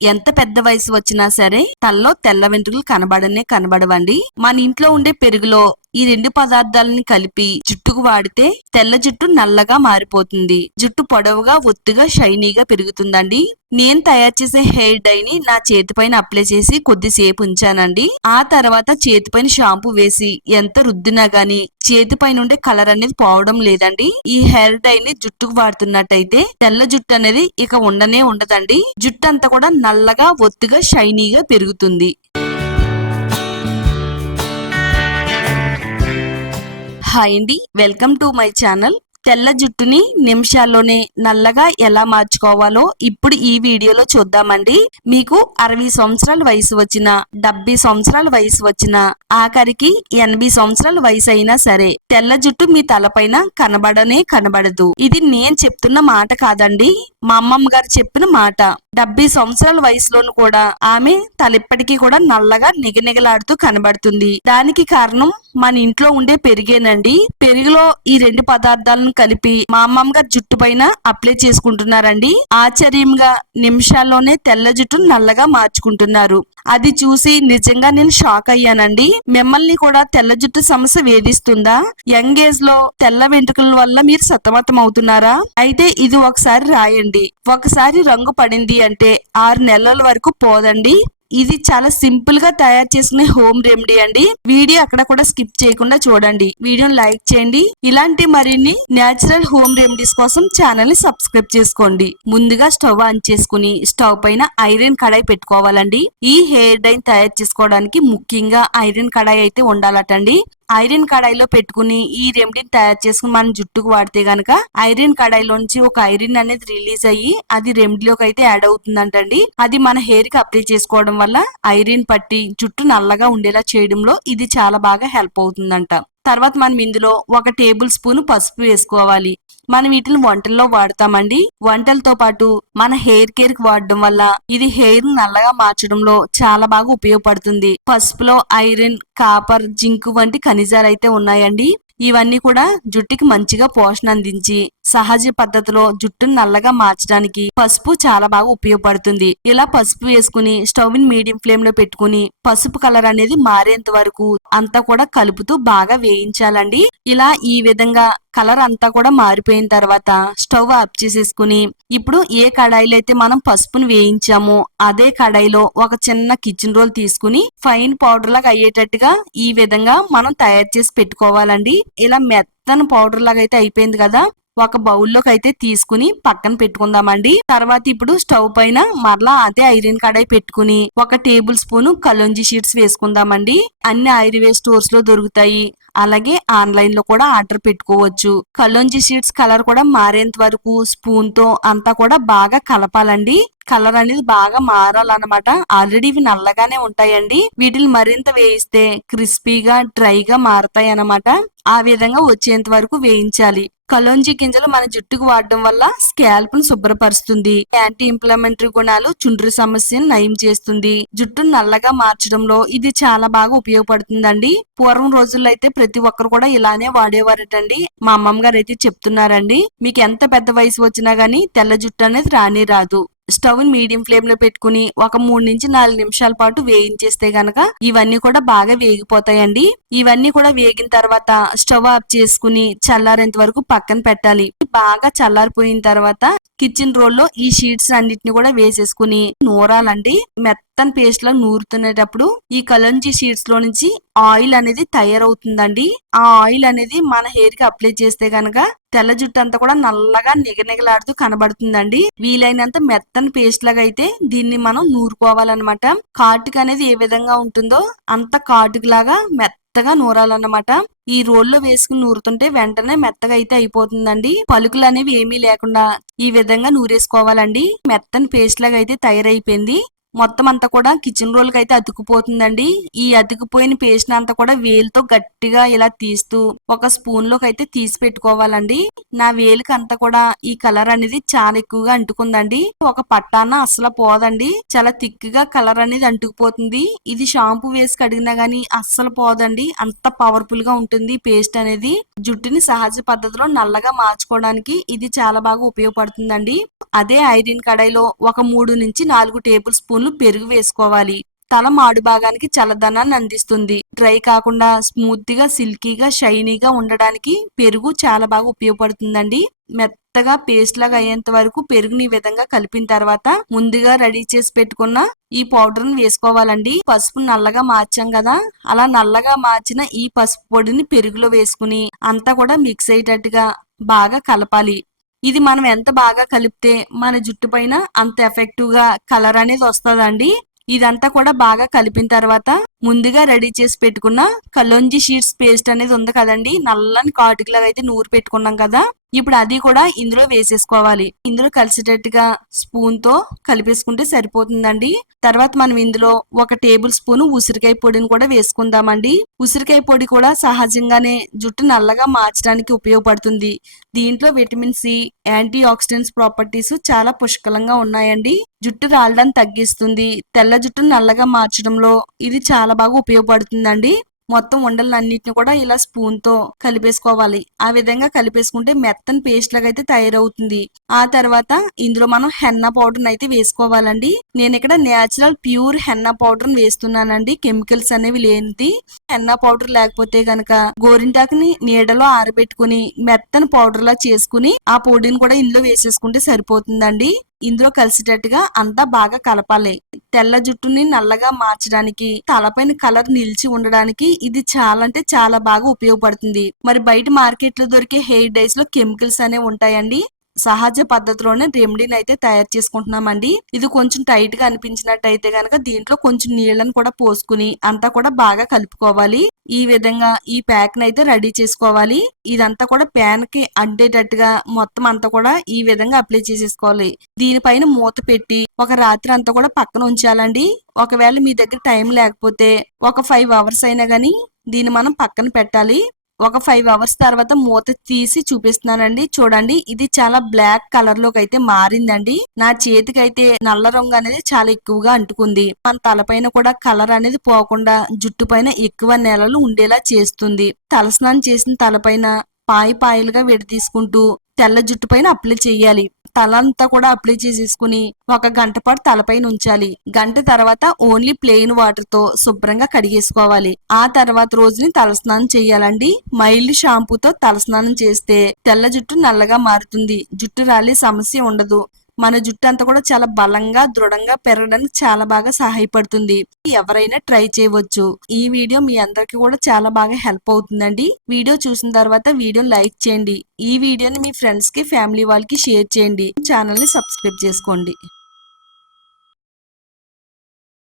ఎంత పెద్ద వయసు వచ్చినా సరే తలలో తెల్ల వెంట్రుకలు కనబడవండి. మన ఇంట్లో ఉండే పెరుగులో ఈ రెండు పదార్థాలని కలిపి జుట్టుకు వాడితే తెల్ల జుట్టు నల్లగా మారిపోతుంది. జుట్టు పొడవుగా ఒత్తుగా షైనీగా పెరుగుతుందండి. నేను తయారు చేసే హెయిర్ డై ని నా చేతి పైన అప్లై చేసి కొద్దిసేపు ఉంచానండి. ఆ తర్వాత చేతి పైన షాంపూ వేసి ఎంత రుద్దినా గానీ చేతి పైన ఉండే కలర్ అనేది పోవడం లేదండి. ఈ హెయిర్ డై ని జుట్టుకు వాడుతున్నట్టయితే తెల్ల జుట్టు అనేది ఇక ఉండదండి. జుట్టు అంతా కూడా నల్లగా ఒత్తుగా షైనీగా పెరుగుతుంది. హాయ్ అండి, వెల్కమ్ టు మై ఛానల్. తెల్ల జుట్టుని నిమిషాల్లోనే నల్లగా ఎలా మార్చుకోవాలో ఇప్పుడు ఈ వీడియోలో చూద్దామండి. మీకు 60 సంవత్సరాల వయసు వచ్చిన, 70 సంవత్సరాల వయసు వచ్చిన, ఆఖరికి 80 సంవత్సరాల వయసు అయినా సరే తెల్ల జుట్టు మీ తలపైన కనబడదు. ఇది నేను చెప్తున్న మాట కాదండి, మా అమ్మమ్మ గారు చెప్పిన మాట. 70 సంవత్సరాల వయసులోను కూడా ఆమె తలెప్పటికీ కూడా నల్లగా నిగనిగలాడుతూ కనబడుతుంది. దానికి కారణం మన ఇంట్లో ఉండే పెరిగేనండి. పెరుగులో ఈ రెండు పదార్థాలను కలిపి మా అమ్మమ్మ గారు జుట్టు పైన అప్లై చేసుకుంటున్నారండి. ఆశ్చర్యంగా నిమిషాల్లోనే తెల్ల జుట్టు నల్లగా మార్చుకుంటున్నారు. అది చూసి నిజంగా నేను షాక్ అయ్యానండి. మిమ్మల్ని కూడా తెల్ల జుట్టు సమస్య వేధిస్తుందా? యంగ్ ఏజ్ లో తెల్ల వెంట్రుకల వల్ల మీరు సతమతం అవుతున్నారా? అయితే ఇది ఒకసారి రాయండి. ఒకసారి రంగు పడింది అంటే 6 నెలల వరకు పోదండి. ఇది చాలా సింపుల్ గా తయారు చేసుకునే హోమ్ రెమెడీ అండి. వీడియో అక్కడ కూడా స్కిప్ చేయకుండా చూడండి. వీడియోని లైక్ చేయండి. ఇలాంటి మరిన్ని నేచురల్ హోమ్ రెమెడీస్ కోసం ఛానల్ ని సబ్స్క్రైబ్ చేసుకోండి. ముందుగా స్టవ్ ఆన్ చేసుకుని స్టవ్ పైన ఐరన్ కడాయి పెట్టుకోవాలండి. ఈ హెయిర్ డై తయారు చేసుకోవడానికి ముఖ్యంగా ఐరన్ కడాయి అయితే ఉండాలటండి. ఐరన్ కడాయిలో పెట్టుకుని ఈ రెమెడీని తయారు చేసుకుని మనం జుట్టుకు వాడితే గనక ఐరన్ కడాయిలోంచి ఒక ఐరన్ అనేది రిలీజ్ అయ్యి అది రెమెడీలోకి అయితే యాడ్ అవుతుందంటండి. అది మన హెయిర్ కి అప్లై చేసుకోవడం వల్ల ఐరన్ పట్టి జుట్టు నల్లగా ఉండేలా చేయడంలో ఇది చాలా బాగా హెల్ప్ అవుతుందంట. తర్వాత మనం ఇందులో 1 టేబుల్ స్పూన్ పసుపు వేసుకోవాలి. మనం వీటిని వంటల్లో వాడతామండి. వంటలతో పాటు మన హెయిర్ కేర్ కి వాడడం వల్ల ఇది హెయిర్ నల్లగా మార్చడంలో చాలా బాగా ఉపయోగపడుతుంది. పసుపులో ఐరన్, కాపర్, జింక్ వంటి ఖనిజాలు అయితే ఉన్నాయండి. ఇవన్నీ కూడా జుట్టుకి మంచిగా పోషణ అందించి సహజ పద్ధతిలో జుట్టును నల్లగా మార్చడానికి పసుపు చాలా బాగా ఉపయోగపడుతుంది. ఇలా పసుపు వేసుకుని స్టవ్ ని మీడియం ఫ్లేమ్ లో పెట్టుకుని పసుపు కలర్ అనేది మారేంత వరకు అంతా కూడా కలుపుతూ బాగా వేయించాలండి. ఇలా ఈ విధంగా కలర్ అంతా కూడా మారిపోయిన తర్వాత స్టవ్ ఆఫ్ చేసేసుకుని ఇప్పుడు ఏ కడాయిలో అయితే మనం పసుపుని వేయించామో అదే కడాయిలో ఒక చిన్న కిచెన్ రోల్ తీసుకుని ఫైన్ పౌడర్ లాగా అయ్యేటట్టుగా ఈ విధంగా మనం తయారు చేసి పెట్టుకోవాలండి. ఇలా మెత్తని పౌడర్ లాగా అయితే అయిపోయింది కదా, ఒక బౌల్లోకి అయితే తీసుకుని పక్కన పెట్టుకుందామండి. తర్వాత ఇప్పుడు స్టవ్ పైన మరలా అదే ఐరన్ కడాయి పెట్టుకుని 1 టేబుల్ స్పూన్ కలోంజీ షీట్స్ వేసుకుందామండి. అన్ని ఆయుర్వేద స్టోర్స్ లో దొరుకుతాయి. అలాగే ఆన్లైన్ లో కూడా ఆర్డర్ పెట్టుకోవచ్చు. కలోంజీ షీట్స్ కలర్ కూడా మారేంత వరకు స్పూన్ తో అంతా కూడా బాగా కలపాలండి. కలర్ అనేది బాగా మారాలన్నమాట. ఆల్రెడీ ఇవి నల్లగానే ఉంటాయండి. వీటిని మరింత వేయిస్తే క్రిస్పీగా డ్రైగా మారతాయి అన్నమాట. ఆ విధంగా వచ్చేంత వరకు వేయించాలి. కలోంజీ గింజలు మన జుట్టుకు వాడడం వల్ల స్కాల్ప్ ను శుభ్రపరుస్తుంది. యాంటీ ఇంప్లమెంటరీ గుణాలు చుండ్రు సమస్యను నయం చేస్తుంది. జుట్టును నల్లగా మార్చడంలో ఇది చాలా బాగా ఉపయోగపడుతుందండి. పూర్వం రోజుల్లో అయితే ప్రతి ఒక్కరు కూడా ఇలానే వాడేవారటండి. మా అమ్మమ్మ గారు అయితే చెప్తున్నారండి, మీకు ఎంత పెద్ద వయసు వచ్చినా గానీ తెల్ల జుట్టు అనేది రానే రాదు. స్టవ్ ని మీడియం ఫ్లేమ్ లో పెట్టుకుని ఒక 3 నుంచి 4 నిమిషాల పాటు వేయించేస్తే గనక ఇవన్నీ కూడా బాగా వేగిపోతాయండి. ఇవన్నీ కూడా వేగిన తర్వాత స్టవ్ ఆఫ్ చేసుకుని చల్లారేంత వరకు పక్కన పెట్టాలి. బాగా చల్లారిపోయిన తర్వాత కిచెన్ రోల్ లో ఈ షీట్స్ అన్నిటిని కూడా వేసేసుకుని నూరాలండి. మెత్తని పేస్ట్ లా నూరుతునేటప్పుడు ఈ కలంజీ షీట్స్ లో నుంచి ఆయిల్ అనేది తయారవుతుందండి. ఆ ఆయిల్ అనేది మన హెయిర్ కి అప్లై చేస్తే గనక తెల్ల జుట్టు అంతా కూడా నల్లగా నిగనిగలాడుతూ కనబడుతుందండి. వీలైనంత మెత్తని పేస్ట్ లాగా అయితే దీన్ని మనం నూరుకోవాలన్నమాట. కాటుక అనేది ఏ విధంగా ఉంటుందో అంత కాటుక లాగా మెత్తగా నూరాలన్నమాట. ఈ రోల్లో వేసుకుని నూరుతుంటే వెంటనే మెత్తగా అయితే అయిపోతుందండి. పలుకులు అనేవి ఏమీ లేకుండా ఈ విధంగా నూరేసుకోవాలండి. మెత్తని పేస్ట్ లాగా అయితే తయారైపోయింది. మొత్తం అంతా కూడా కిచెన్ రోల్ కి అయితే అతుకుపోతుందండి. ఈ అతుకుపోయిన పేస్ట్ అంతా కూడా వేలుతో గట్టిగా ఇలా తీస్తూ ఒక స్పూన్ లోకి అయితే తీసి పెట్టుకోవాలండి. నా వేలికి అంతా కూడా ఈ కలర్ అనేది చాలా ఎక్కువగా అంటుకుందండి. ఒక పట్టాన అస్సలు పోదండి. చాలా థిక్ గా కలర్ అనేది అంటుకుపోతుంది. ఇది షాంపూ వేసి కడిగినా గానీ అస్సలు పోదండి. అంత పవర్ఫుల్ గా ఉంటుంది పేస్ట్ అనేది. జుట్టుని సహజ పద్ధతిలో నల్లగా మార్చుకోవడానికి ఇది చాలా బాగా ఉపయోగపడుతుందండి. అదే ఐరన్ కడాయిలో ఒక 3 నుంచి 4 టేబుల్ స్పూన్లు పెరుగు వేసుకోవాలి. తల మాడు భాగానికి చల్లదనాన్ని అందిస్తుంది. డ్రై కాకుండా స్మూత్ గా సిల్కీగా షైనీగా ఉండడానికి పెరుగు చాలా బాగా ఉపయోగపడుతుందండి. మెత్తగా పేస్ట్ లాగా అయ్యేంత వరకు పెరుగుని ఈ విధంగా కలిపిన తర్వాత ముందుగా రెడీ చేసి పెట్టుకున్న ఈ పౌడర్ ని వేసుకోవాలండి. పసుపు నల్లగా మార్చాం కదా, అలా నల్లగా మార్చిన ఈ పసుపు పొడిని పెరుగులో వేసుకుని అంతా కూడా మిక్స్ అయ్యేటట్టుగా బాగా కలపాలి. ఇది మనం ఎంత బాగా కలిపితే మన జుట్టు పైన అంత ఎఫెక్టివ్ గా కలర్ అనేది వస్తుందండి. ఇదంతా కూడా బాగా కలిపిన తర్వాత ముందుగా రెడీ చేసి పెట్టుకున్న కలోంజీ షీట్స్ పేస్ట్ అనేది ఉంది కదండి, నల్లని కాటుకలాగా అయితే నూరు పెట్టుకున్నాం కదా, ఇప్పుడు అది కూడా ఇందులో వేసేసుకోవాలి. ఇందులో కలిసేటట్టుగా స్పూన్ తో కలిపేసుకుంటే సరిపోతుందండి. తర్వాత మనం ఇందులో 1 టేబుల్ స్పూన్ ఉసిరికాయ పొడిని కూడా వేసుకుందామండి. ఉసిరికాయ పొడి కూడా సహజంగానే జుట్టు నల్లగా మార్చడానికి ఉపయోగపడుతుంది. దీంట్లో vitamin C, antioxidants properties చాలా పుష్కలంగా ఉన్నాయండి. జుట్టు రాలడాన్ని తగ్గిస్తుంది. తెల్ల జుట్టును నల్లగా మార్చడంలో ఇది చాలా బాగా ఉపయోగపడుతుందండి. మొత్తం ఉండలన్నిటిని కూడా ఇలా స్పూన్ తో కలిపేసుకోవాలి. ఆ విధంగా కలిపేసుకుంటే మెత్తని పేస్ట్ లాగా అయితే తయారవుతుంది. ఆ తర్వాత ఇందులో మనం హెన్నా పౌడర్ అయితే వేసుకోవాలండి. నేను ఇక్కడ నేచురల్ ప్యూర్ హెన్నా పౌడర్ వేస్తున్నానండి, కెమికల్స్ అనేవి లేనిది. హెన్నా పౌడర్ లేకపోతే గనక గోరింటాకుని నీడలో ఆరబెట్టుకుని మెత్తని పౌడర్ లా చేసుకుని ఆ పొడిని కూడా ఇందులో వేసేసుకుంటే సరిపోతుందండి. ఇందులో కలిసేటట్టుగా అంతా బాగా కలపాలి. తెల్ల జుట్టుని నల్లగా మార్చడానికి, తలపైన కలర్ నిలిచి ఉండడానికి ఇది చాలా అంటే చాలా బాగా ఉపయోగపడుతుంది. మరి బయట మార్కెట్ లో దొరికే హెయిర్ డైస్ లో కెమికల్స్ అనేవి ఉంటాయండి. సహజ పద్ధతిలోనే రెమెడీని అయితే తయారు చేసుకుంటున్నామండి. ఇది కొంచెం టైట్ గా అనిపించినట్టయితే గనక దీంట్లో కొంచెం నీళ్ళని కూడా పోసుకుని అంతా కూడా బాగా కలుపుకోవాలి. ఈ విధంగా ఈ ప్యాక్ ని అయితే రెడీ చేసుకోవాలి. ఇదంతా కూడా ప్యాన్ కి అంటేటట్టుగా మొత్తం అంతా కూడా ఈ విధంగా అప్లై చేసేసుకోవాలి. దీనిపైన మూత పెట్టి ఒక రాత్రి అంతా కూడా పక్కన ఉంచాలండి. ఒకవేళ మీ దగ్గర టైం లేకపోతే ఒక 5 అవర్స్ అయినా గానీ దీన్ని మనం పక్కన పెట్టాలి. ఒక 5 అవర్స్ తర్వాత మూత తీసి చూపిస్తున్నానండి. చూడండి, ఇది చాలా బ్లాక్ కలర్ లోకి అయితే మారిందండి. నా చేతికి అయితే నల్ల రంగు అనేది చాలా ఎక్కువగా అంటుకుంది. మన తలపైన కూడా కలర్ అనేది పోకుండా జుట్టు పైన ఎక్కువ నెలలు ఉండేలా చేస్తుంది. తలస్నానం చేసిన తలపైన పాయలుగా విడదీసుకుంటూ తెల్ల జుట్టు పైన అప్లై చేయాలి. తల అంతా కూడా అప్లై చేసేసుకుని 1 గంట పాటు తలపైన ఉంచాలి. గంట తర్వాత ఓన్లీ ప్లెయిన్ వాటర్ తో శుభ్రంగా కడిగేసుకోవాలి. ఆ తర్వాత రోజుని తలస్నానం చేయాలండి. మైల్డ్ షాంపూతో తలస్నానం చేస్తే తెల్ల జుట్టు నల్లగా మారుతుంది. జుట్టు రాలే సమస్య ఉండదు. మన జుట్టు అంతా కూడా చాలా బలంగా దృఢంగా పెరగడానికి చాలా బాగా సహాయపడుతుంది. ఎవరైనా ట్రై చేయవచ్చు. ఈ వీడియో మీ అందరికి కూడా చాలా బాగా హెల్ప్ అవుతుందండి. వీడియో చూసిన తర్వాత వీడియోని లైక్ చేయండి. ఈ వీడియోని మీ ఫ్రెండ్స్ కి, ఫ్యామిలీ వాళ్ళకి షేర్ చేయండి. ఛానల్ ని సబ్స్క్రైబ్ చేసుకోండి.